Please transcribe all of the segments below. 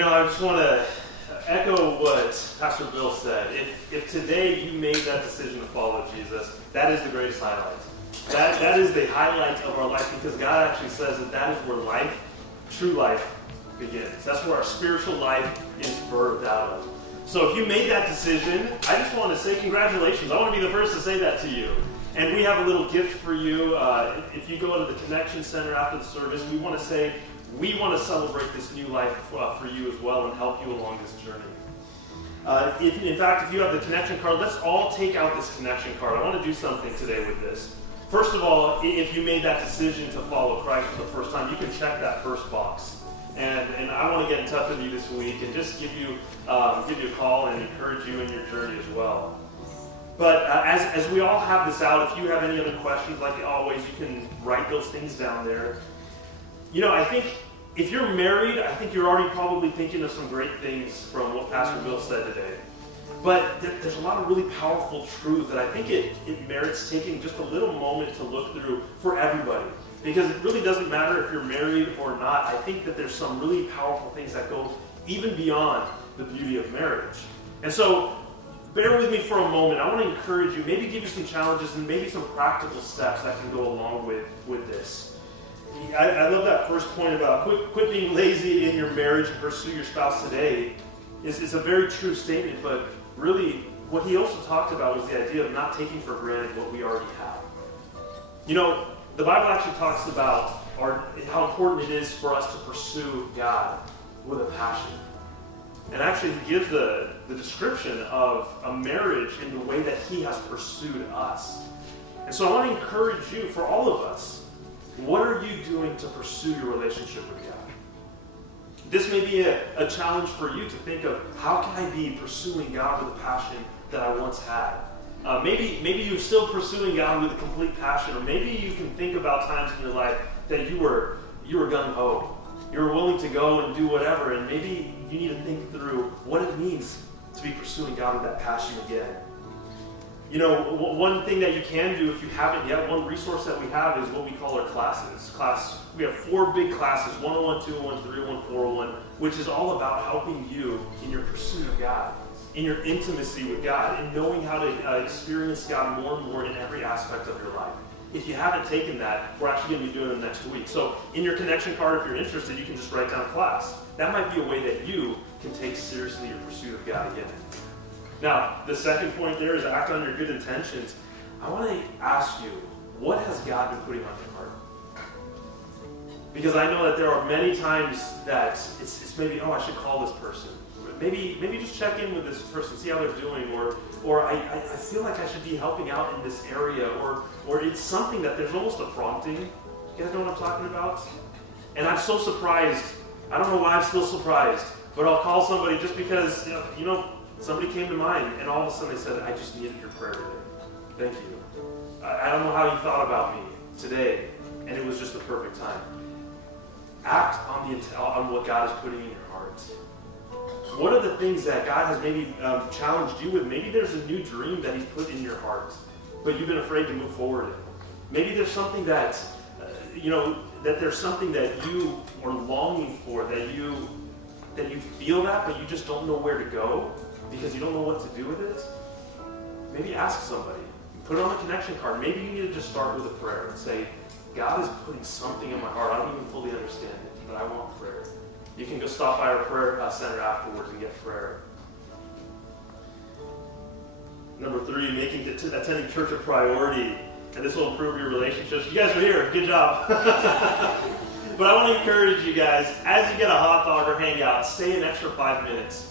I just want to echo what Pastor Bill said. If today you made that decision to follow Jesus, that is the greatest highlight. That is the highlight of our life, because God actually says that is where life, true life, begins. That's where our spiritual life is birthed out of. So if you made that decision, I just want to say congratulations. I want to be the first to say that to you. And we have a little gift for you. If you go to the Connection Center after the service, we want to celebrate this new life for you as well and help you along this journey. In fact, if you have the connection card, let's all take out this connection card. I want to do something today with this. First of all, if you made that decision to follow Christ for the first time, you can check that first box. And I want to get in touch with you this week and just give you a call and encourage you in your journey as well. But as we all have this out, if you have any other questions, like always, you can write those things down there. I think if you're married, I think you're already probably thinking of some great things from what Pastor Bill said today. But there's a lot of really powerful truth that I think it merits taking just a little moment to look through for everybody. Because it really doesn't matter if you're married or not. I think that there's some really powerful things that go even beyond the beauty of marriage. And so, bear with me for a moment. I want to encourage you, maybe give you some challenges and maybe some practical steps that can go along with this. I love that first point about quit being lazy in your marriage and pursue your spouse today. It's a very true statement, but really what he also talked about was the idea of not taking for granted what we already have. The Bible actually talks about how important it is for us to pursue God with a passion. And actually he gives the description of a marriage in the way that he has pursued us. And so I want to encourage you, for all of us, what are you doing to pursue your relationship with God? This may be a challenge for you to think of, how can I be pursuing God with a passion that I once had? Maybe you're still pursuing God with a complete passion, or maybe you can think about times in your life that you were gung-ho. You were willing to go and do whatever, and maybe you need to think through what it means to be pursuing God with that passion again. One thing that you can do if you haven't yet, one resource that we have is what we call our classes. We have 4 big classes, 101, 201, 301, 401, which is all about helping you in your pursuit of God, in your intimacy with God, in knowing how to experience God more and more in every aspect of your life. If you haven't taken that, we're actually going to be doing them next week. So in your connection card, if you're interested, you can just write down class. That might be a way that you can take seriously your pursuit of God again. Now, the second point there is act on your good intentions. I want to ask you, what has God been putting on your heart? Because I know that there are many times that it's maybe, I should call this person. Maybe just check in with this person, see how they're doing, or I feel like I should be helping out in this area, or it's something that there's almost a prompting. You guys know what I'm talking about? And I'm so surprised. I don't know why I'm still surprised, but I'll call somebody just because, somebody came to mind, and all of a sudden they said, I just needed your prayer today. Thank you. I don't know how you thought about me today, and it was just the perfect time. Act on what God is putting in your heart. What are the things that God has maybe challenged you with? Maybe there's a new dream that he's put in your heart, but you've been afraid to move forward in. Maybe there's something that there's something that you are longing for, that you feel that, but you just don't know where to go because you don't know what to do with it. Maybe ask somebody. Put it on the connection card. Maybe you need to just start with a prayer and say, God is putting something in my heart. I don't even fully understand it, but I want prayer. You can go stop by our prayer center afterwards and get prayer. Number 3, making attending church a priority. And this will improve your relationships. You guys are here. Good job. But I want to encourage you guys, as you get a hot dog or hang out, stay an extra 5 minutes.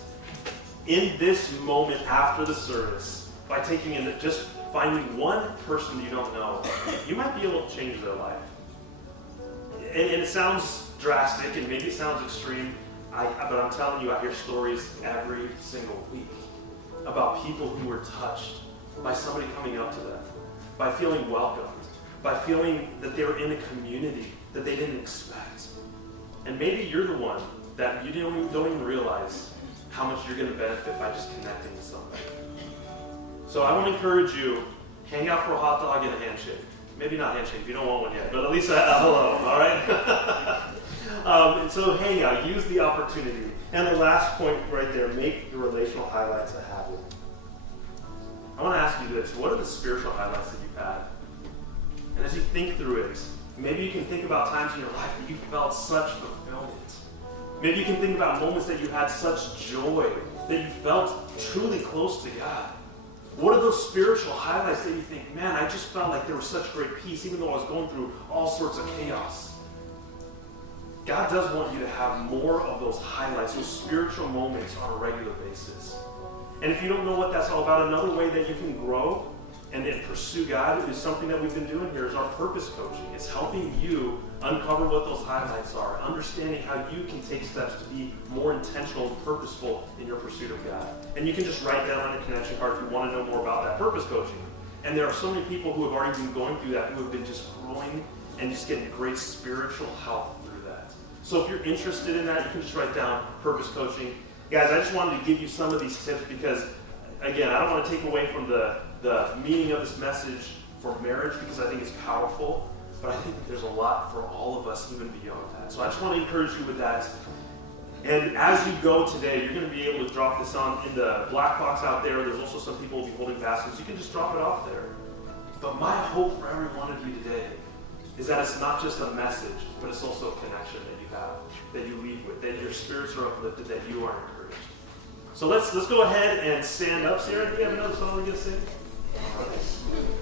In this moment after the service, by taking in just finding one person you don't know, you might be able to change their life. And it sounds drastic and maybe it sounds extreme, but I'm telling you, I hear stories every single week about people who were touched by somebody coming up to them, by feeling welcomed, by feeling that they were in a community that they didn't expect. And maybe you're the one that you don't even realize how much you're going to benefit by just connecting with somebody. So I want to encourage you, hang out for a hot dog and a handshake. Maybe not handshake if you don't want one yet, but at least a hello, all right? And so hang out, use the opportunity. And the last point right there, make the relational highlights a habit. I want to ask you this, what are the spiritual highlights that you've had? And as you think through it, maybe you can think about times in your life that you felt such fulfillment. Maybe you can think about moments that you had such joy, that you felt truly close to God. What are those spiritual highlights that you think, man, I just felt like there was such great peace, even though I was going through all sorts of chaos. God does want you to have more of those highlights, those spiritual moments on a regular basis. And if you don't know what that's all about, another way that you can grow and then pursue God is something that we've been doing here is our purpose coaching. It's helping you uncover what those highlights are, understanding how you can take steps to be more intentional and purposeful in your pursuit of God. And you can just write that on a connection card if you want to know more about that purpose coaching. And there are so many people who have already been going through that, who have been just growing and just getting great spiritual health through that. So if you're interested in that, you can just write down purpose coaching. Guys, I just wanted to give you some of these tips because, again, I don't want to take away from the meaning of this message for marriage because I think it's powerful, but I think that there's a lot for all of us even beyond that. So I just want to encourage you with that. And as you go today, you're going to be able to drop this on in the black box out there. There's also some people who will be holding baskets. You can just drop it off there. But my hope for every one of you today is that it's not just a message, but it's also a connection that you have, that you leave with, that your spirits are uplifted, that you are encouraged. So let's go ahead and stand up. Sarah, do you have another song we're going to sing? All right.